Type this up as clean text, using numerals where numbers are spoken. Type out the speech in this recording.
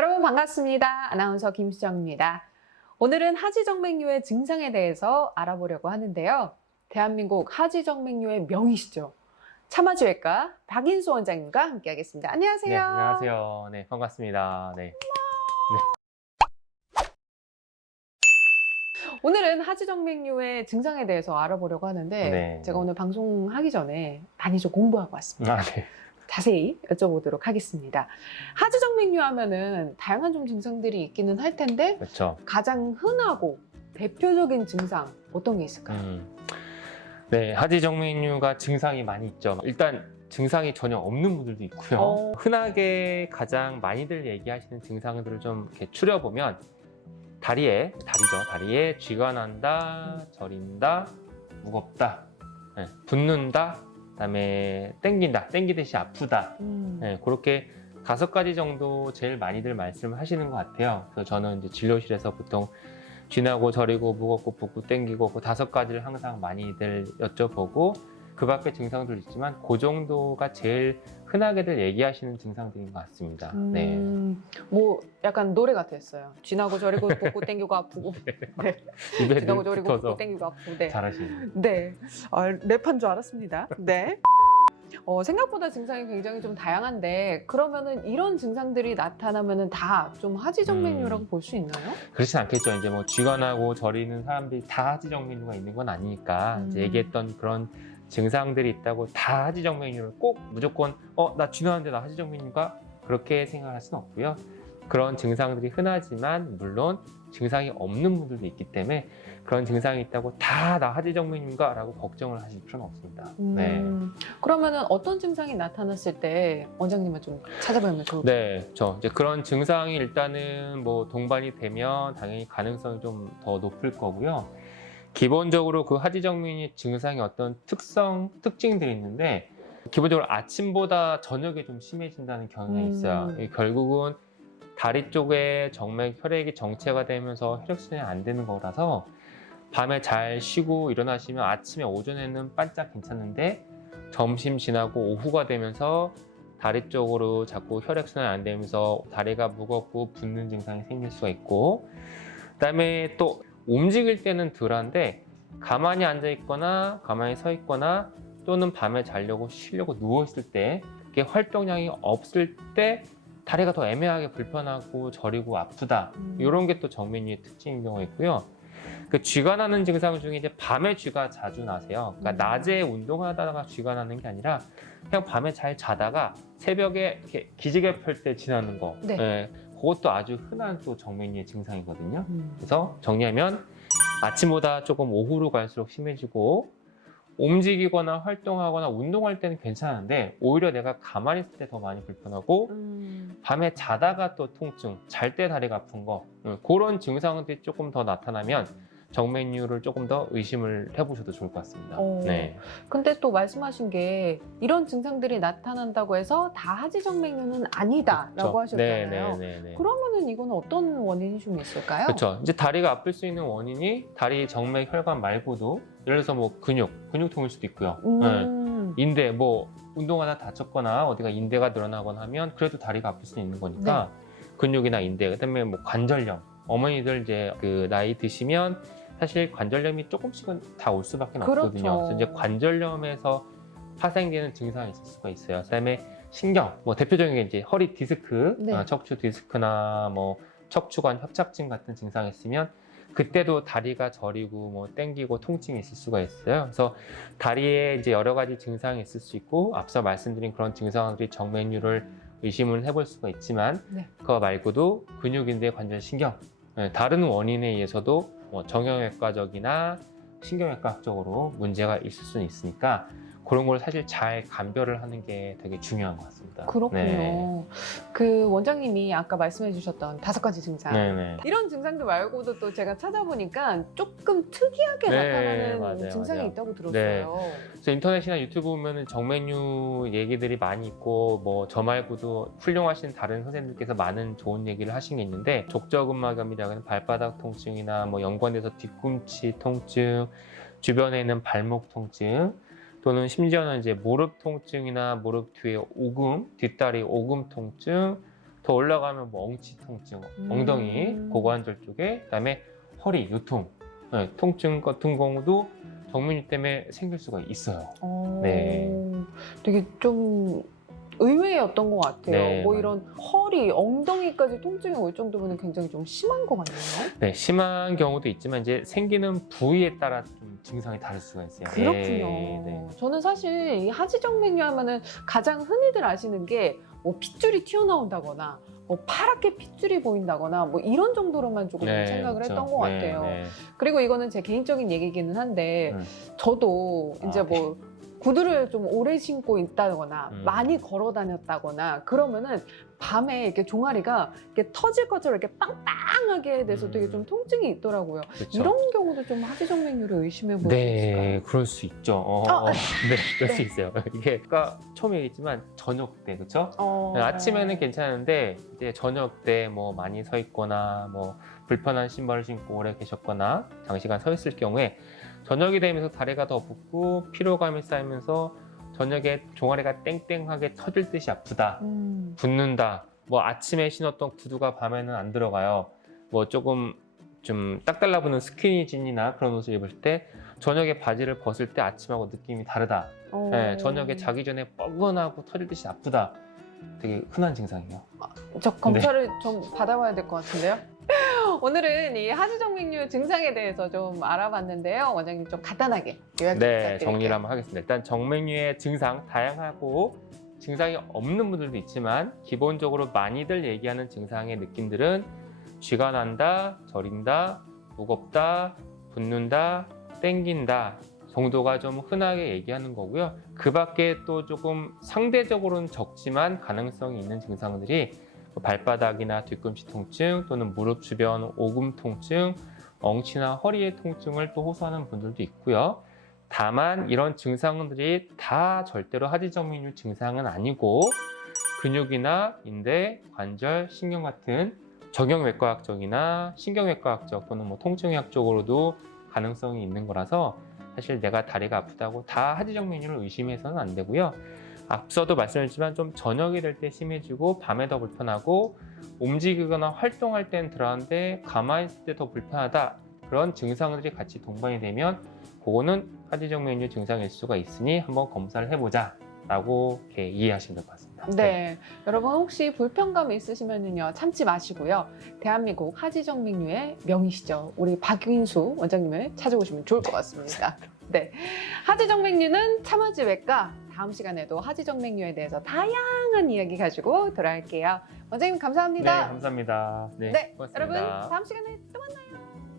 여러분 반갑습니다. 아나운서 김수정입니다. 오늘은 하지정맥류의 증상에 대해서 알아보려고 하는데요. 대한민국 하지정맥류의 명의시죠. 참아지외과 박인수 원장님과 함께하겠습니다. 안녕하세요. 네, 안녕하세요. 네, 반갑습니다. 네. 오늘은 하지정맥류의 증상에 대해서 알아보려고 하는데 네. 제가 오늘 방송하기 전에 많이 좀 공부하고 왔습니다. 네. 자세히 여쭤보도록 하겠습니다. 하지정맥류 하면은 다양한 좀 증상들이 있기는 할 텐데 그렇죠. 가장 흔하고 대표적인 증상 어떤 게 있을까요? 네, 하지정맥류가 증상이 많이 있죠. 일단 증상이 전혀 없는 분들도 있고요. 흔하게 가장 많이들 얘기하시는 증상들을 좀 이렇게 추려보면 다리에 쥐가 난다, 저린다, 무겁다, 네, 붓는다, 그다음에 땡기듯이 아프다. 네, 그렇게 5가지 정도 제일 많이들 말씀하시는 것 같아요. 그래서 저는 이제 진료실에서 보통 쥐나고 저리고 무겁고 붓고 땡기고 그 5가지를 항상 많이들 여쭤보고 그 밖에 증상도 있지만 그 정도가 제일 흔하게들 얘기하시는 증상들인 것 같습니다. 네. 뭐 약간 노래 같았어요. 쥐나고 저리고 붓고 땡기고 아프고. 네. 입에 쥐나고 늘 저리고 붙어서 붓고 땡기고 아프고. 네. 잘하시네요. 네. 랩한 줄 알았습니다. 네. 생각보다 증상이 굉장히 좀 다양한데 그러면은 이런 증상들이 나타나면은 다 좀 하지정맥류라고 볼 수 있나요? 그렇진 않겠죠. 이제 뭐 쥐가 나고 저리는 사람들이 다 하지정맥류가 있는 건 아니니까 이제 얘기했던 그런 증상들이 있다고 다 하지정맥류를 꼭 무조건 나 쥐 나는데 나 하지정맥류가 그렇게 생각할 수는 없고요. 그런 증상들이 흔하지만 물론 증상이 없는 분들도 있기 때문에 그런 증상이 있다고 다 나 하지정맥류인가 라고 걱정을 하실 필요는 없습니다. 네. 그러면은 어떤 증상이 나타났을 때 원장님을 좀 찾아보면 좋을까요? 네, 이제 그런 증상이 일단은 뭐 동반이 되면 당연히 가능성이 좀 더 높을 거고요. 기본적으로 그 하지정맥류 증상의 어떤 특징들이 있는데 기본적으로 아침보다 저녁에 좀 심해진다는 경향이 있어요. 결국은 다리 쪽에 정맥 혈액이 정체가 되면서 혈액순환이 안 되는 거라서 밤에 잘 쉬고 일어나시면 아침에 오전에는 반짝 괜찮은데 점심 지나고 오후가 되면서 다리 쪽으로 자꾸 혈액순환이 안 되면서 다리가 무겁고 붓는 증상이 생길 수가 있고 그다음에 또 움직일 때는 덜한데 가만히 앉아 있거나 가만히 서 있거나 또는 밤에 자려고 쉬려고 누워 있을 때 이게 활동량이 없을 때 다리가 더 애매하게 불편하고 저리고 아프다. 이런 게 또 정맥류의 특징인 경우가 있고요. 그 쥐가 나는 증상 중에 이제 밤에 쥐가 자주 나세요. 그러니까 낮에 운동하다가 쥐가 나는 게 아니라 그냥 밤에 잘 자다가 새벽에 이렇게 기지개 펼 때 지나는 거. 네. 네, 그것도 아주 흔한 또 정맥류의 증상이거든요. 그래서 정리하면 아침보다 조금 오후로 갈수록 심해지고 움직이거나 활동하거나 운동할 때는 괜찮은데 오히려 내가 가만히 있을 때 더 많이 불편하고 밤에 자다가 또 통증, 잘 때 다리가 아픈 거 그런 증상들이 조금 더 나타나면 정맥류를 조금 더 의심을 해보셔도 좋을 것 같습니다. 네. 근데 또 말씀하신 게 이런 증상들이 나타난다고 해서 다 하지정맥류는 아니다라고 하셨잖아요. 네. 그러면은 이건 어떤 원인이 좀 있을까요? 그렇죠. 이제 다리가 아플 수 있는 원인이 다리 정맥 혈관 말고도 예를 들어서 뭐 근육통일 수도 있고요. 인대 뭐 운동하다 다쳤거나 어디가 인대가 늘어나거나 하면 그래도 다리가 아플 수 있는 거니까 근육이나 인대 그다음에 뭐 관절염 어머니들 이제 그 나이 드시면 사실 관절염이 조금씩은 다 올 수밖에 없거든요. 그래서 이제 관절염에서 파생되는 증상이 있을 수가 있어요. 그다음에 신경, 뭐 대표적인 게 이제 허리 디스크, 척추 디스크나 뭐 척추관 협착증 같은 증상이 있으면 그때도 다리가 저리고 뭐 땡기고 통증이 있을 수가 있어요. 그래서 다리에 이제 여러 가지 증상이 있을 수 있고 앞서 말씀드린 그런 증상들이 정맥류를 의심을 해볼 수가 있지만 그거 말고도 근육인대 관절 신경 다른 원인에 의해서도 뭐 정형외과적이나 신경외과적으로 문제가 있을 수는 있으니까 그런 걸 사실 잘 감별을 하는 게 되게 중요한 것 같습니다. 그렇군요. 그 원장님이 아까 말씀해 주셨던 5가지 증상 이런 증상들 말고도 또 제가 찾아보니까 조금 특이하게 나타나는 증상이 있다고 들었어요. 그래서 인터넷이나 유튜브 보면 정맥류 얘기들이 많이 있고 뭐 저 말고도 훌륭하신 다른 선생님들께서 많은 좋은 얘기를 하신 게 있는데 족저근막염이라고 하는 발바닥 통증이나 뭐 연관돼서 뒤꿈치 통증, 주변에 있는 발목 통증 또는 심지어는 이제 무릎 통증이나 무릎 뒤에 오금, 뒷다리 오금 통증, 더 올라가면 뭐 엉치 통증, 엉덩이, 고관절 쪽에, 그다음에 허리, 요통, 네, 통증 같은 경우도 정민유 때문에 생길 수가 있어요. 네. 되게 좀 의외였던 것 같아요. 네, 뭐 이런 허리, 엉덩이까지 통증이 올 정도면 굉장히 좀 심한 것 같네요. 네, 심한 경우도 있지만 이제 생기는 부위에 따라 좀 증상이 다를 수가 있어요. 그렇군요. 네. 저는 사실 이 하지정맥류 하면은 가장 흔히들 아시는 게 뭐 핏줄이 튀어나온다거나 뭐 파랗게 핏줄이 보인다거나 뭐 이런 정도로만 조금 생각을 그렇죠. 했던 것 같아요. 네. 그리고 이거는 제 개인적인 얘기기는 한데 저도 이제 뭐 구두를 좀 오래 신고 있다거나 많이 걸어 다녔다거나 그러면은 밤에 이렇게 종아리가 이렇게 터질 것처럼 이렇게 빵빵하게 돼서 되게 좀 통증이 있더라고요. 그렇죠. 이런 경우도 좀 하지정맥류를 의심해 볼 수 있을까요? 네, 그럴 수 있죠. 네, 그럴 수 있어요. 이게 아까 처음에 얘기했지만 저녁 때, 그렇죠? 아침에는 괜찮은데 이제 저녁 때 뭐 많이 서 있거나 뭐 불편한 신발을 신고 오래 계셨거나 장시간 서 있을 경우에 저녁이 되면서 다리가 더 붓고 피로감이 쌓이면서 저녁에 종아리가 땡땡하게 터질 듯이 아프다, 붓는다, 뭐 아침에 신었던 구두가 밤에는 안 들어가요, 뭐 조금 좀 딱 달라붙는 스키니진이나 그런 옷을 입을 때 저녁에 바지를 벗을 때 아침하고 느낌이 다르다, 네, 저녁에 자기 전에 뻐근하고 터질 듯이 아프다, 되게 흔한 증상이에요. 저 검사를 좀 받아봐야 될 것 같은데요? 오늘은 이 하지정맥류 증상에 대해서 좀 알아봤는데요. 원장님 좀 간단하게 요약 좀 부탁드릴게요. 정리를 한번 하겠습니다. 일단 정맥류의 증상 다양하고 증상이 없는 분들도 있지만 기본적으로 많이들 얘기하는 증상의 느낌들은 쥐가 난다, 저린다, 무겁다, 붓는다, 땡긴다 정도가 좀 흔하게 얘기하는 거고요. 그 밖에 또 조금 상대적으로는 적지만 가능성이 있는 증상들이 발바닥이나 뒤꿈치 통증 또는 무릎 주변 오금 통증, 엉치나 허리의 통증을 또 호소하는 분들도 있고요. 다만 이런 증상들이 다 절대로 하지정맥류 증상은 아니고 근육이나 인대, 관절, 신경 같은 정형외과학적이나 신경외과학적 또는 뭐 통증의학적으로도 가능성이 있는 거라서 사실 내가 다리가 아프다고 다 하지정맥류를 의심해서는 안 되고요. 앞서도 말씀드렸지만 좀 저녁이 될 때 심해지고 밤에 더 불편하고 움직이거나 활동할 때는 덜한데 가만히 있을 때 더 불편하다, 그런 증상들이 같이 동반이 되면 그거는 하지정맥류 증상일 수가 있으니 한번 검사를 해보자 라고 이렇게 이해하시면 될 것 같습니다. 네. 여러분 혹시 불편감 있으시면요 참지 마시고요. 대한민국 하지정맥류의 명의시죠. 우리 박윈수 원장님을 찾아오시면 좋을 것 같습니다. 네. 하지정맥류는 참아지외과, 다음 시간에도 하지정맥류에 대해서 다양한 이야기 가지고 돌아올게요. 원장님 감사합니다. 네, 감사합니다. 네, 고맙습니다. 여러분 다음 시간에 또 만나요.